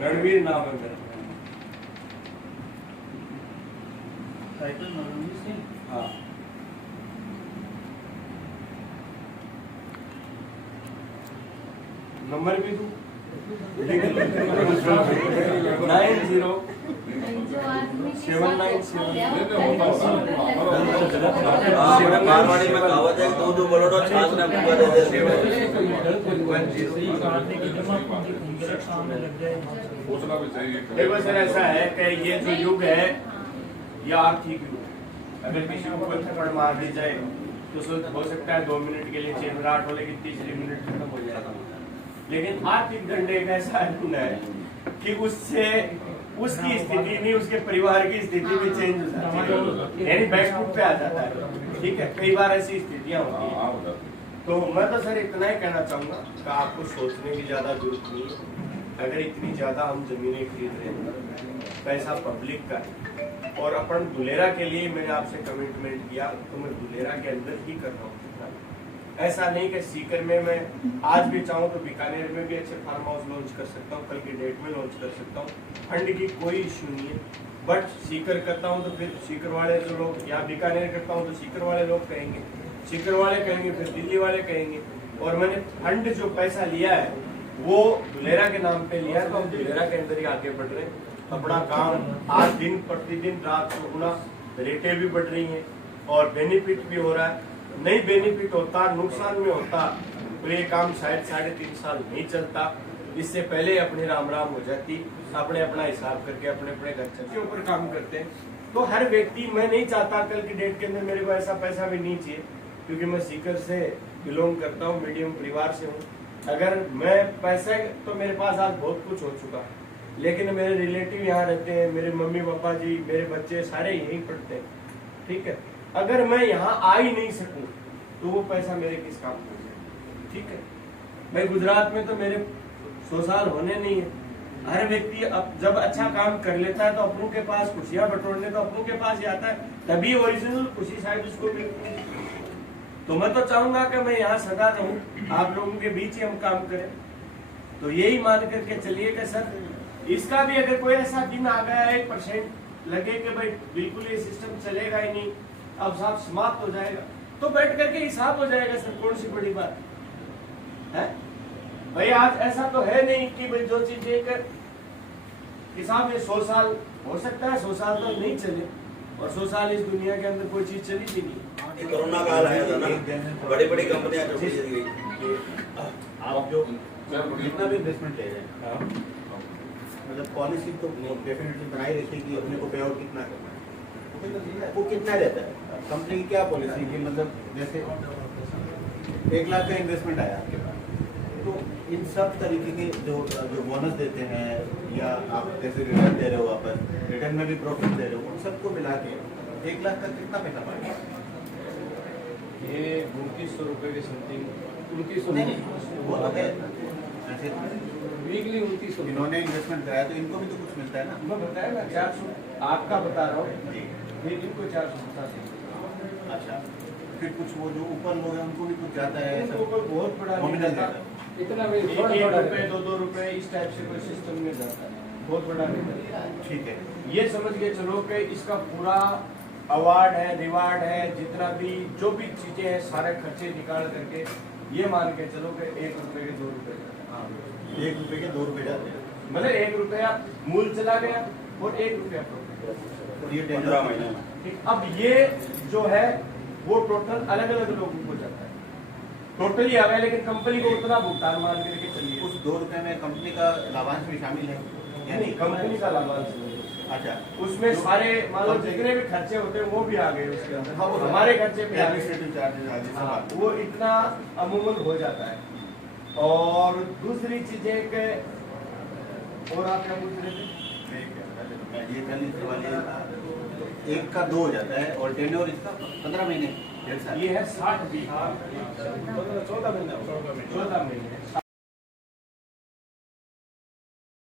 रणवीर नाम है मेरा। टाइटल रणवीर सिंह। हाँ। नंबर भी दूँ? 907977। मारवाड़ी में कहावत है, दूध उबलो तो छाछ न फूका दे दे। देखो सर, ऐसा है कि ये जो युग है ये आर्थिक युग है। अगर किसी को कोई थप्पड़ मार दी जाए तो हो सकता है 2 मिनट के लिए चिड़चिड़ाहट हो, लेकिन तीसरे मिनट खत्म हो जाएगा। लेकिन आर्थिक दंड एक ऐसा दंड है कि उससे उसकी स्थिति नहीं, उसके परिवार की स्थिति भी चेंज हो जाती है, यानी बैकफुट पे आ जाता है। ठीक है, कई बार ऐसी स्थितियां होती हैं। तो मैं तो सर इतना ही कहना चाहूंगा कि आपको सोचने की ज्यादा जरूरत नहीं है। अगर इतनी ज्यादा हम जमीनें खरीद रहे हैं, पैसा पब्लिक का है, और अपन दुलेरा के लिए मैंने आपसे कमिटमेंट किया तो मैं दुलेरा के अंदर ही कर रहा हूँ। ऐसा नहीं कि सीकर में मैं आज भी चाहूँ तो बीकानेर में भी अच्छे फार्म हाउस लॉन्च कर सकता हूँ, कल की डेट में लॉन्च कर सकता हूँ। फंड की कोई इश्यू नहीं है। बट सीकर करता हूँ तो फिर सीकर वाले जो लोग, या बीकानेर करता हूँ तो सीकर वाले लोग कहेंगे, सीकर वाले कहेंगे, फिर दिल्ली वाले कहेंगे। और मैंने फंड जो पैसा लिया है वो दुलेरा के नाम पे लिया है, तो हम दुलेरा के अंदर ही आगे बढ़ रहे हैं। अपना काम आज दिन प्रतिदिन रात को गुना, रेटें भी बढ़ रही हैं और बेनिफिट भी हो रहा है। नहीं बेनिफिट होता, नुकसान में होता तो ये काम शायद 3.5 साल नहीं चलता। इससे पहले अपनी राम राम हो जाती, अपने अपना हिसाब करके अपने अपने घर के ऊपर काम करते हैं। तो हर व्यक्ति, मैं नहीं चाहता कल की डेट के अंदर मेरे को ऐसा पैसा भी नहीं चाहिए, क्योंकि मैं सीकर से बिलोंग करता हूँ, मीडियम परिवार से हूँ। अगर मैं पैसा, तो मेरे पास आज बहुत कुछ हो चुका है, लेकिन मेरे रिलेटिव यहाँ रहते हैं, मेरे मम्मी पापा जी, मेरे बच्चे सारे यहीं पढ़ते हैं। ठीक है, अगर मैं यहाँ आ ही नहीं सकूं तो वो पैसा मेरे किस काम को जाए। ठीक है भाई, गुजरात में तो मेरे 100 साल होने नहीं है। हर व्यक्ति अब जब अच्छा काम कर लेता है तो अपनों के पास खुशियां बटोरने तो अपनों के पास ही आता है, तभी ओरिजिनल खुशी शायद उसको मिलती है। तो मैं तो चाहूंगा कि मैं यहाँ सदा रहूं, आप लोगों के बीच ही हम काम करें। तो यही मान करके चलिए कि सर, इसका भी अगर कोई ऐसा दिन आ गया 1% लगे कि भाई बिल्कुल ये सिस्टम चलेगा ही नहीं, अब साहब समाप्त हो जाएगा, तो बैठ करके हिसाब हो जाएगा। सर कौन सी बड़ी बात है भाई? आज ऐसा तो है नहीं कि भाई जो चीज एक हिसाब में 100 साल हो सकता है, 100 साल तो नहीं चले, और 100 साल इस दुनिया के अंदर कोई चीज चली थी नहीं। कोरोना काल आया था ना, बड़ी बड़ी कंपनियां जो चली गई। आप जो जितना भी इन्वेस्टमेंट ले रहे हैं, मतलब पॉलिसी तो डेफिनेटली बनाई रहती है कि अपने को पे आउट कितना करना है, वो कितना रहता है कंपनी की, क्या पॉलिसी की? मतलब जैसे 1 लाख का इन्वेस्टमेंट आया आपके पास, तो इन सब तरीके के जो बोनस देते हैं या आप जैसे रिटर्न दे रहे हो, वापस रिटर्न में भी प्रॉफिट दे रहे हो, उन सबको मिला के 1 लाख का कितना पैसा पाएगा? ये 2900 रुपए के समथिंग, 2900 वो तो है वीकली 2900। इन्होंने इन्वेस्टमेंट कराया तो इनको भी तो कुछ मिलता है ना। मैं बताया ना 400, आपका बता रहा हूँ, फिर इनको 450। अच्छा, फिर कुछ वो जो ऊपर लोग हैं उनको भी कुछ जाता है, बहुत बड़ा नॉमिनल जाता है। इतना भी 1 रुपए 2 रुपए इस टाइप से कोई सिस्टम में जाता है, बहुत बड़ा नहीं। ठीक है, ये समझ के चलो कि इसका पूरा अवार्ड है, रिवार्ड है, जितना भी जो भी चीजें हैं, सारे खर्चे निकाल करके ये मान के चलो कि 1 रुपए के 2 रुपए। हाँ, 1 रुपए के 2 रुपए जाते हैं, मतलब 1 रुपया मूल चला गया और 1 रुपया और ये 15 महीने में। अब ये जो है वो टोटल अलग अलग लोगों को जाता है, टोटली आ गया, लेकिन कंपनी को उतना भुगतान मान करके चलिए। उस 2 रुपए में कंपनी का लाभांश भी शामिल है, यानी कंपनी का लाभांश। अच्छा, उसमें सारे मान लो जितने भी खर्चे होते हैं वो भी आ गए उसके अंदर। हाँ, वो हमारे खर्चे भी आ गए, चार्जेस, वो इतना अमूमन हो जाता है। और दूसरी चीज एक और, आप क्या पूछ रहे थे? ये पहली सवाल एक का 2 हो जाता है और टेन्योर इसका 15 महीने, ये है 60 बीघा, 14 महीने।